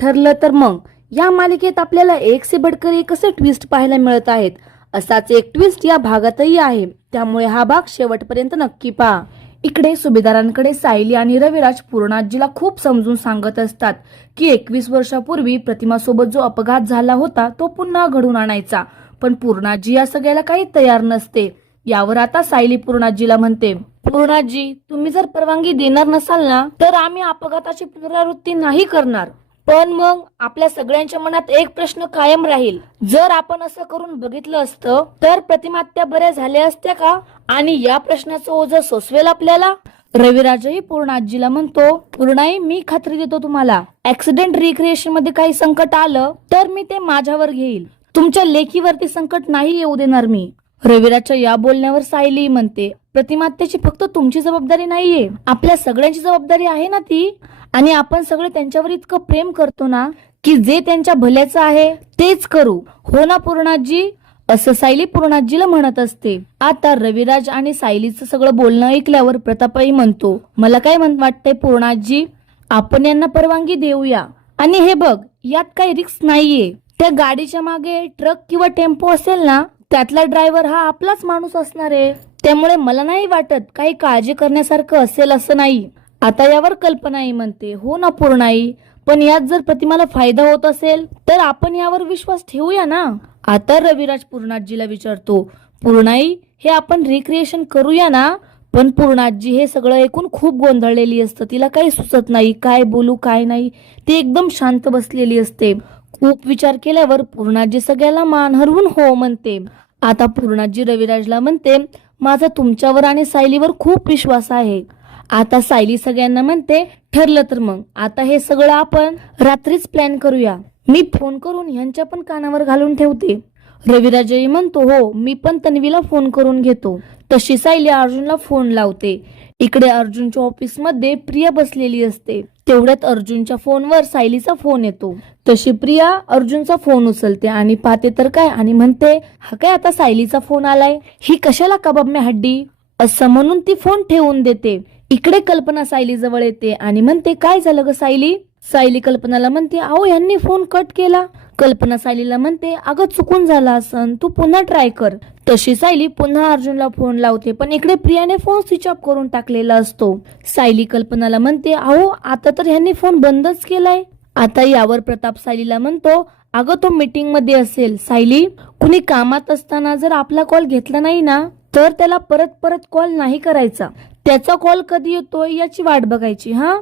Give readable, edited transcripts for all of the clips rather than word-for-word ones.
ठरलं तर मग या मालिकेत आपल्याला एक से बडकर एक असे ट्विस्ट पाहायला मिळत आहेत. असाच एक ट्विस्ट या भागातही आहे, त्यामुळे हा भाग शेवटपर्यंत नक्की पहा. इकडे सुभेदारांकडे सायली आणि रविराज पूर्णाजीला खूप समजून सांगत असतात की 21 वर्षापूर्वी प्रतिमासोबत जो अपघात झाला होता तो पुन्हा घडून आणायचा. पण पूर्णाजी या सगळ्याला काही तयार नसते. यावर आता सायली पूर्णाजीला म्हणते, पूर्णाजी, तुम्ही जर परवानगी देणार नसाल ना तर आम्ही अपघाताची पुनरावृत्ती नाही करणार. पण मग आपल्या सगळ्यांच्या मनात एक प्रश्न कायम राहील, जर आपण असं करून बघितलं असतं तर प्रतिमा त्या बऱ्या झाल्या असत्या का? आणि या प्रश्नाचं ओझं सोसवेल आपल्याला? रविराजही पूर्णाजीला म्हणतो, पूर्णाई, मी खात्री देतो तुम्हाला, ऍक्सिडेंट रिक्रिएशन मध्ये काही संकट आलं तर मी ते माझ्यावर घेईल. तुमच्या लेकीवरती संकट नाही येऊ देणार मी. रविराजच्या या बोलण्यावर सायली म्हणते, प्रतिमात्याची फक्त तुमची जबाबदारी नाहीये, आपल्या सगळ्यांची जबाबदारी आहे ना ती. आणि आपण सगळे त्यांच्यावर इतकं प्रेम करतो ना की जे त्यांच्या भल्याचं आहे तेच करू, हो ना पूर्णाजी? असं सायली पूर्णाजीला म्हणत असते. आता रविराज आणि सायलीचं सगळं बोलणं ऐकल्यावर प्रतापही म्हणतो, मला काय वाटतंय पूर्णाजी, आपण यांना परवानगी देऊया. आणि हे बघ, यात काही रिस्क नाहीये. त्या गाडीच्या मागे ट्रक किंवा टेम्पो असेल ना, त्यातला ड्रायव्हर हा आपलाच माणूस असणार आहे. त्यामुळे मला नाही वाटत काही काळजी करण्यासारखं असेल असं नाही. आता यावर कल्पनाई म्हणते, हो ना पूर्णाई, पण यात जर प्रतिमाला फायदा होत असेल तर आपण यावर विश्वास ठेवूया ना. आता रविराज पूर्णाजीला विचारतो, पूर्णाई, हे आपण रिक्रिएशन करूया ना? पण पूर्णाजी हे सगळं ऐकून खूप गोंधळलेली असतं. तिला काही सुचत नाही, काय बोलू काय नाही. ती एकदम शांत बसलेली असते. खूप विचार केल्यावर पूर्णाजी सगळ्याला मान हरवून हो म्हणते. आता पूर्णाजी रविराजला म्हणते, माझा तुमच्यावर आणि सायलीवर खूप विश्वास आहे. आता सायली सगळ्यांना म्हणते, ठरलं तर मग आता हे सगळं आपण रात्रीच प्लॅन करूया. मी फोन करून ह्यांच्या पण कानावर घालून ठेवते. रविराजही म्हणतो, हो, मी पण तन्वीला फोन करून घेतो. तशी सायली अर्जुनला फोन लावते. इकडे अर्जुनच्या ऑफिस मध्ये प्रिया बसलेली असते. तेवढ्यात अर्जुनच्या फोनवर सायलीचा फोन येतो. तशी प्रिया अर्जुनचा फोन उचलते आणि पाहते तर काय, आणि म्हणते, हा काय आता सायलीचा फोन आलाय, ही कशाला कबाब में हड्डी, असं म्हणून ती फोन ठेवून देते. इकडे कल्पना सायली जवळ येते आणि म्हणते, काय झालं ग सायली? सायली कल्पनाला म्हणते, अहो यांनी फोन कट केला. कल्पना सायलीला म्हणते, अगं चुकून झाला असन, तू पुन्हा ट्राय कर. तशी सायली पुन्हा अर्जुनला फोन लावते, पण इकडे प्रियाने फोन स्विच ऑफ करून टाकलेला असतो. सायली कल्पनाला म्हणते, अहो आता तर ह्यांनी फोन बंदच केलाय. आता यावर प्रताप सायलीला म्हणतो, अगं तो मीटिंग मध्ये असेल. सायली, कुणी कामात असताना जर आपला कॉल घेतला नाही ना तर त्याला परत परत कॉल नाही करायचा. त्याचा कॉल कधी येतोय याची वाट बघायची. हा,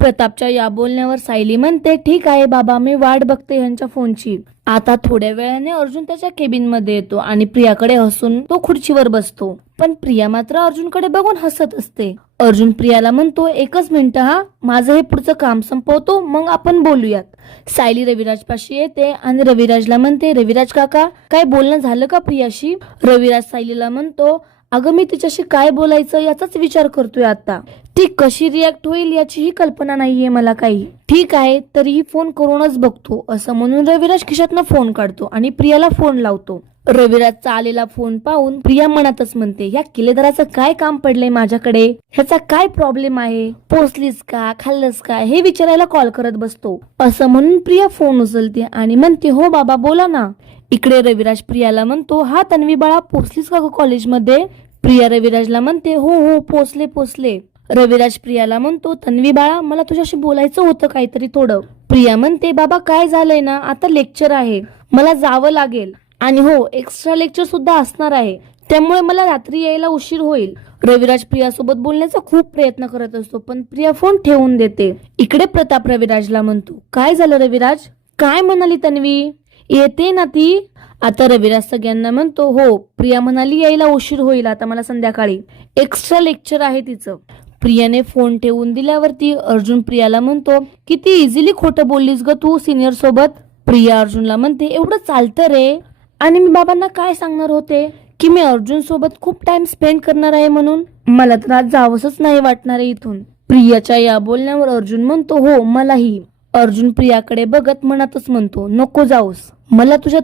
प्रतापच्या या बोलण्यावर सायली म्हणते, ठीक आहे बाबा, मी वाट बघते यांच्या फोनची. आता थोड्या वेळाने अर्जुन त्याच्या केबिन मध्ये येतो आणि प्रियाकडे हसून तो खुर्चीवर बसतो. पण प्रिया मात्र अर्जुनकडे बघून हसत असते. अर्जुन प्रियाला म्हणतो, एकच मिनिट हा, माझं हे पुढचं काम संपवतो, मग आपण बोलूयात. सायली रविराज पाशी येते आणि रविराजला म्हणते, रविराज काका, काय बोलणं झालं का प्रियाशी? रविराज सायलीला म्हणतो, अगं मी तिच्याशी काय बोलायचं याचाच विचार करतोय आता. ती कशी रिॲक्ट होईल याचीही कल्पना नाहीये मला काही. ठीक आहे, तरीही फोन करूनच बघतो, असं म्हणून रविराज खिशातनं फोन काढतो आणि प्रियाला फोन लावतो. रविराजचा आलेला फोन पाहून प्रिया मनातच म्हणते, या किल्लेदाराचं काय काम पडलंय माझ्याकडे, ह्याचा काय प्रॉब्लेम आहे, पोचलीस का, खाल्लंस का, हे विचारायला कॉल करत बसतो. असं म्हणून प्रिया फोन उचलते आणि म्हणते, हो बाबा बोला ना. इकडे रविराज प्रियाला म्हणतो, हा तन्वी बाळा, पोचलीस का कॉलेजमध्ये? प्रिया रविराजला म्हणते, हो हो पोचले. रविराज प्रियाला म्हणतो, तन्वी बाळा, मला तुझ्याशी बोलायचं होतं काहीतरी थोडं. प्रिया म्हणते, बाबा काय झालंय ना, आता लेक्चर आहे, मला जावं लागेल, आणि हो, एक्स्ट्रा लेक्चर सुद्धा असणार आहे, त्यामुळे मला रात्री यायला उशीर होईल. रविराज प्रिया सोबत बोलण्याचा खूप प्रयत्न करत असतो, पण प्रिया फोन ठेवून देते. इकडे प्रताप रविराजला म्हणतो, काय झालं रविराज, काय म्हणाली तन्वी, येते ना ती? आता रविराज सगळ्यांना म्हणतो, हो, प्रिया म्हणाली यायला उशीर होईल, आता मला संध्याकाळी एक्स्ट्रा लेक्चर आहे तिचं. प्रियाने फोन ठेवून दिल्यावरती अर्जुन प्रियाला म्हणतो, किती इझिली खोटं बोललीस ग तू सिनियर सोबत. प्रिया अर्जुनला म्हणते, एवढं चालतं रे, आणि मी बाबांना काय सांगणार होते की मी अर्जुन सोबत खूप टाइम स्पेंड करणार आहे म्हणून, मला तर आज जावंसच नाही वाटणार आहे इथून. प्रियाच्या या बोलण्यावर अर्जुन म्हणतो, हो मलाही. अर्जुन प्रियाकडे बघत मनातच म्हणतो, नको जाऊस, मला तुझ्या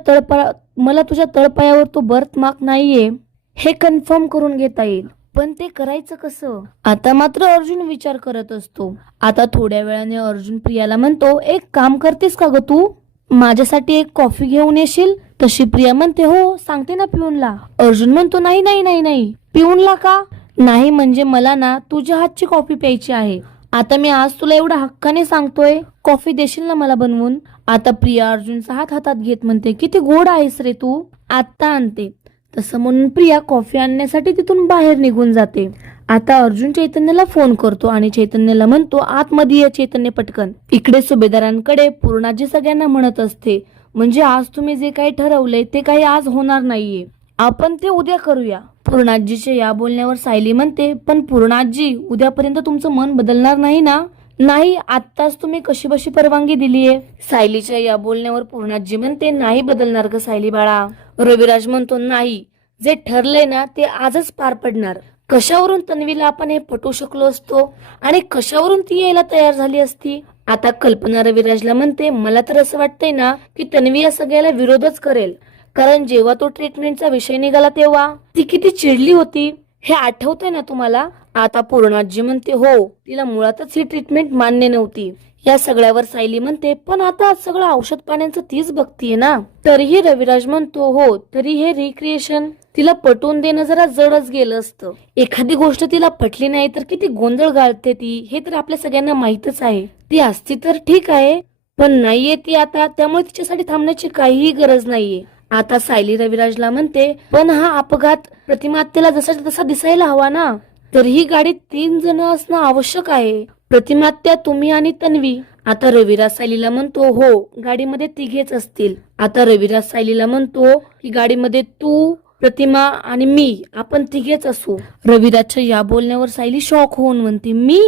तळपायावर तो बर्थ मार्क नाहीये हे कन्फर्म करून घेता येईल. पण ते करायचं कसं? आता मात्र अर्जुन विचार करत असतो. आता थोड्या वेळाने अर्जुन प्रियाला म्हणतो, एक काम करतेस का ग तू? माझ्यासाठी एक कॉफी घेऊन येशील? तशी प्रिया म्हणते, हो सांगते ना पिऊनला. अर्जुन म्हणतो, नाही नाही नाही नाही. पिऊनला का? नाही म्हणजे मला ना तुझ्या हातची कॉफी प्यायची आहे. आता मी आज तुला एवढा हक्काने सांगतोय, कॉफी देशील ना मला बनवून? आता प्रिया अर्जुनचा हात हातात घेत म्हणते, किती गोड आहेस रे तू, आत्ता आणते. तसं म्हणून प्रिया कॉफी आणण्यासाठी तिथून बाहेर निघून जाते. आता अर्जुन चैतन्याला फोन करतो आणि चैतन्याला म्हणतो, आतमध्ये ये चैतन्य पटकन. इकडे सुभेदारांकडे पूर्णाजी सगळ्यांना म्हणत असते, म्हणजे आज तुम्ही जे काही ठरवलंय ते काही आज होणार नाहीये, आपण ते उद्या करूया. पूर्णाजीच्या या बोलण्यावर सायली म्हणते, पण पूर्णाजी उद्यापर्यंत तुमचं मन बदलणार नाही ना? नाही, आत्ताच तुम्ही कशी बशी परवानगी दिलीये. सायलीच्या या बोलण्यावर पूर्णाजी म्हणते, नाही बदलणार ग सायली बाळा. रविराज म्हणतो, नाही, जे ठरलंय ना ते आजच पार पडणार. कशावरून तन्वीला आपण हे पटवू शकलो असतो आणि कशावरून ती यायला तयार झाली असती? आता कल्पना रविराजला म्हणते, मला तर असं वाटतंय ना की तन्वी या सगळ्याला विरोधच करेल, कारण जेव्हा तो ट्रीटमेंटचा विषय निघाला तेव्हा ती किती चिडली होती, हे आठवतंय ना तुम्हाला? आता पूर्णाजी म्हणते, हो, तिला मुळातच ही ट्रीटमेंट मान्य नव्हती. या सगळ्यावर सायली म्हणते, पण आता सगळं औषध पाण्याचं तीच बघतीये ना. तरीही रविराज म्हणतो, हो, तरी हे रिक्रिएशन तिला पटवून देणं जरा जडच गेलं असतं. एखादी गोष्ट तिला पटली नाही तर किती गोंधळ घालते ती, हे तर आपल्या सगळ्यांना माहितच आहे. ती असती तर ठीक आहे, पण नाहीये ती आता, त्यामुळे तिच्यासाठी थांबण्याची काहीही गरज नाहीये. आता सायली रविराजला म्हणते, पण हा अपघात प्रतिमात्याला जसा तसा दिसायला हवा ना, तर ही गाडीत 3 जण असणं आवश्यक आहे. प्रतिमात्या, तुम्ही आणि तन्वी. आता रविराज सायलीला म्हणतो, हो, गाडीमध्ये तिघेच असतील. आता रविराज सायलीला म्हणतो की गाडीमध्ये तू, प्रतिमा आणि मी, आपण तिघेच असू. रविराजच्या या बोलण्यावर सायली शॉक होऊन म्हणते, मी?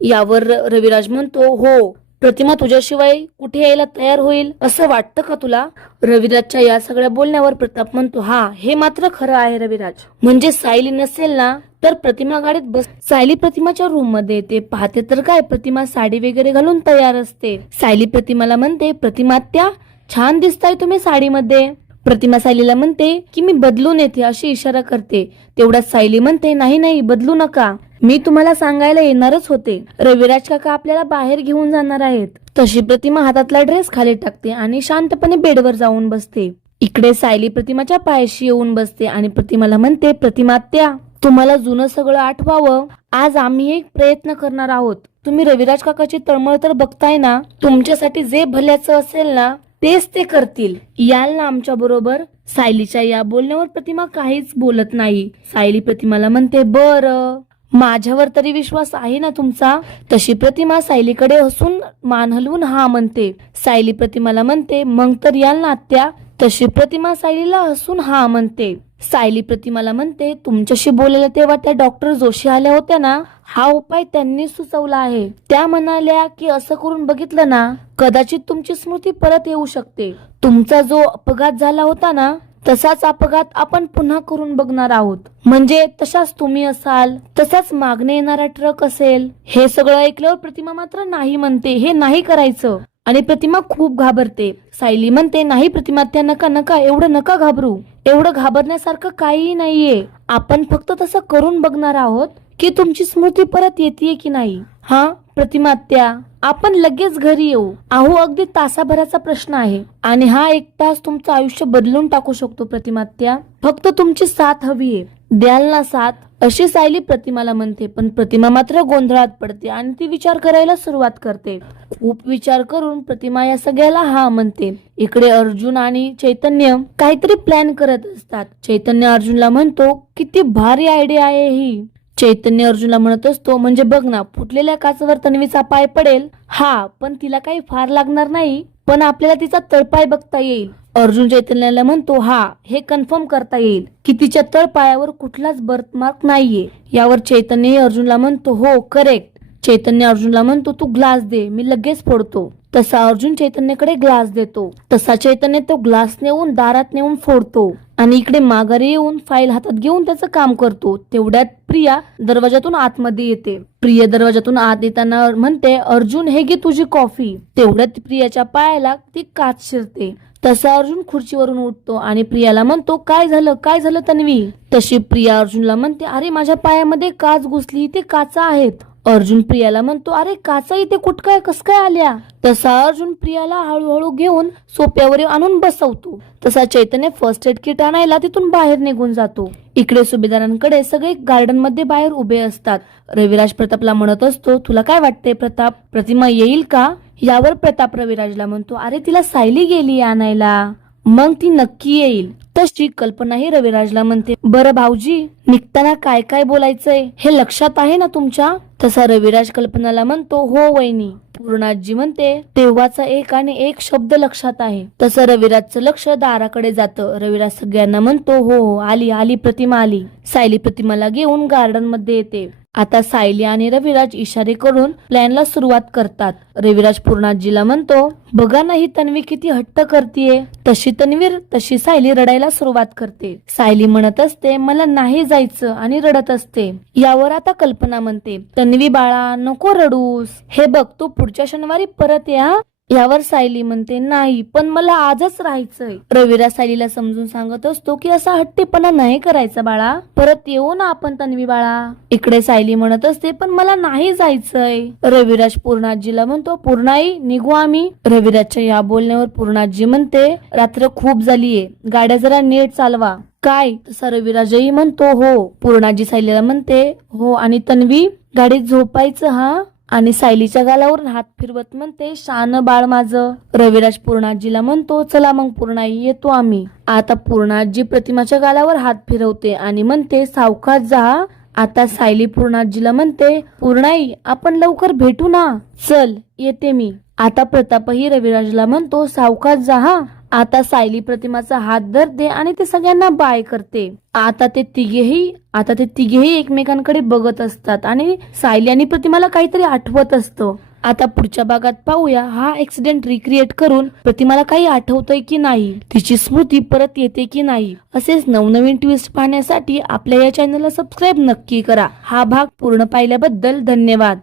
यावर रविराज म्हणतो, हो, प्रतिमा तुझ्याशिवाय कुठे यायला तयार होईल असं वाटतं का तुला? रविराजच्या या सगळ्या बोलण्यावर प्रताप म्हणतो, हा, हे मात्र खरं आहे रविराज. म्हणजे सायली नसेल ना तर प्रतिमा गाडीत बस. सायली प्रतिमाच्या रूम मध्ये येते, पाहते तर काय, प्रतिमा साडी वगैरे घालून तयार असते. सायली प्रतिमाला म्हणते, प्रतिमात्या, छान दिसताय तुम्ही साडीमध्ये. प्रतिमा सायलीला म्हणते की मी बदलून येते, अशी इशारा करते. तेवढ्यात सायली म्हणते, नाही नाही, बदलू नका, मी तुम्हाला सांगायला येणारच होते. रविराज काका आपल्याला बाहेर घेऊन जाणार आहेत. तशी प्रतिमा हातातला ड्रेस खाली टाकते आणि शांतपणे बेडवर जाऊन बसते. इकडे सायली प्रतिमाच्या पायाशी येऊन बसते आणि प्रतिमाला म्हणते, प्रतिमात्या, तुम्हाला जुनं सगळं आठवावं, आज आम्ही एक प्रयत्न करणार आहोत. तुम्ही रविराज काकाची तळमळ तर बघताय ना, तुमच्यासाठी जे भल्याचं असेल ना तेच ते करतील. याल ना आमच्या बरोबर? सायलीच्या या बोलण्यावर प्रतिमा काहीच बोलत नाही. सायली प्रतिमाला म्हणते, बरं, माझ्यावर तरी विश्वास आहे ना तुमचा? तशी प्रतिमा सायलीकडे हसून मान हलवून हा म्हणते. सायली प्रतिमाला म्हणते, मग तर याल ना आत्या? तशी प्रतिमा सायलीला हसून हा म्हणते. सायली प्रतिमाला म्हणते, तुमच्याशी बोलायला तेव्हा त्या डॉक्टर जोशी आल्या होत्या ना, हा उपाय त्यांनी सुचवला आहे. त्या म्हणाल्या की असं करून बघितलं ना, कदाचित तुमची स्मृती परत येऊ शकते. तुमचा जो अपघात झाला होता ना, तसाच अपघात आपण पुन्हा करून बघणार आहोत. म्हणजे तशाच तुम्ही असाल, तसाच मागणे येणारा ट्रक असेल. हे सगळं ऐकल्यावर प्रतिमा मात्र नाही म्हणते, हे नाही करायचं. आणि प्रतिमा खूप घाबरते. सायली म्हणते, नाही प्रतिमा, त्या नका नका, एवढं नका घाबरू, एवढं घाबरण्यासारखं काहीही नाहीये. आपण फक्त तसं करून बघणार आहोत की तुमची स्मृती परत येते की नाही. हा प्रतिमात्या, आपण लगेच घरी येऊ. अहो, अगदी तासाभराचा प्रश्न आहे आणि हा 1 तास तुमचं आयुष्य बदलून टाकू शकतो प्रतिमात्या. फक्त तुमची साथ हवी आहे, द्याल ना साथ? अशी सायली प्रतिमाला म्हणते. पण प्रतिमा मात्र गोंधळात पडते आणि ती विचार करायला सुरुवात करते. खूप विचार करून प्रतिमा या सगळ्याला हा म्हणते. इकडे अर्जुन आणि चैतन्य काहीतरी प्लॅन करत असतात. चैतन्य अर्जुनला म्हणतो, किती भारी आयडिया आहे ही. चैतन्य अर्जुनला म्हणत असतो, म्हणजे बघ ना, फुटलेल्या काचवर तन्वीचा पाय पडेल, हा, पण तिला काही फार लागणार नाही, पण आपल्याला तिचा तळपाय बघता येईल. अर्जुन चैतन्याला म्हणतो, हा, हे कन्फर्म करता येईल की तिच्या तळपायावर कुठलाच बर्थमार्क नाहीये. यावर चैतन्य अर्जुनला म्हणतो, हो, करेक्ट. चैतन्य अर्जुनला म्हणतो, तू ग्लास दे, मी लगेच फोडतो. तसा अर्जुन चैतन्यकडे ग्लास देतो. तसा चैतन्य तो ग्लास नेऊन दारात नेऊन फोडतो आणि इकडे माघारी येऊन फाईल हातात घेऊन त्याचं काम करतो. तेवढ्यात प्रिया दरवाजातून आतमध्ये येते. प्रिया दरवाजातून आत येताना म्हणते, अर्जुन हे घे तुझी कॉफी. तेवढ्यात प्रियाच्या पायाला ती काच शिरते. तसा अर्जुन खुर्चीवरून उठतो आणि प्रियाला म्हणतो, काय झालं तन्वी. तशी प्रिया अर्जुनला म्हणते, अरे माझ्या पायामध्ये काच घुसली, ते काचा आहेत. अर्जुन प्रियाला म्हणतो, अरे काचा इथे कस काय आल्या. तसा अर्जुन प्रियाला हळूहळू घेऊन सोप्यावर आणून बसवतो. तसा चैतन्य फर्स्ट एड किट आणायला तिथून बाहेर निघून जातो. इकडे सुभेदारांकडे सगळे गार्डन मध्ये बाहेर उभे असतात. रविराज प्रतापला म्हणत असतो, तुला काय वाटते प्रताप, प्रतिमा येईल का. यावर प्रताप रविराजला म्हणतो, अरे तिला सायली गेली आणायला, मग ती नक्की येईल. तशी कल्पनाही रविराजला म्हणते, बरं भाऊजी निघताना काय काय बोलायचंय हे लक्षात आहे ना तुमच्या. तसा रविराज कल्पनाला म्हणतो, हो वहिनी. पूर्णाजी म्हणते, तेव्हाचा एक आणि एक शब्द लक्षात आहे. तसं रविराजचं लक्ष दाराकडे जातं. रविराज सगळ्यांना म्हणतो, हो आली प्रतिमा आली. सायली प्रतिमाला घेऊन गार्डन मध्ये येते. आता सायली आणि रविराज इशारे करून प्लॅनला सुरुवात करतात. रविराज पूर्णाजीला म्हणतो, बघा ना ही तन्वी किती हट्ट करतीये. तशी सायली रडायला सुरुवात करते. सायली म्हणत असते, मला नाही जायचं आणि रडत असते. यावर आता कल्पना म्हणते, तन्वी बाळा नको रडूस, हे बघ तू पुढच्या शनिवारी परत या. यावर सायली म्हणते, नाही पण मला आजच राहायचंय. रविराज सायलीला समजून सांगत असतो की असा हट्टीपणा नाही करायचा बाळा, परत येऊ ना आपण तन्वी बाळा. इकडे सायली म्हणत असते, पण मला नाही जायचंय. रविराज पूर्णाजीला म्हणतो, पूर्णाई निघू आम्ही. रविराजच्या या बोलण्यावर पूर्णाजी म्हणते, रात्र खूप झालीये, गाड्या जरा नीट चालवा. काय. तसा रविराजही म्हणतो, हो. पूर्णाजी सायलीला म्हणते, हो आणि तन्वी गाडीत झोपायचं हा. आणि सायलीच्या गालावरून हात फिरवत म्हणते, शान बाळ माझं. रविराज पूर्णाजीला म्हणतो, चला मग पूर्णाई येतो आम्ही. आता पूर्णाजी प्रतिमाच्या गालावर हात फिरवते आणि म्हणते, सावकाश जा. आता सायली पूर्णाजीला म्हणते, पूर्णाई आपण लवकर भेटू ना, चल येते मी. आता प्रतापही रविराजला म्हणतो, सावकाश जा हा. आता सायली प्रतिमाचा हात धरते आणि ते सगळ्यांना बाय करते. आता ते तिघेही एकमेकांकडे बघत असतात आणि सायली आणि प्रतिमाला काहीतरी आठवत असतं. आता पुढच्या भागात पाहूया हा ऍक्सिडेंट रिक्रिएट करून प्रतिमाला काही आठवतंय की नाही, तिची स्मृती परत येते की नाही. असेच नवनवीन ट्विस्ट पाहण्यासाठी आपल्या या चॅनलला सबस्क्राईब नक्की करा. हा भाग पूर्ण पाहिल्याबद्दल धन्यवाद.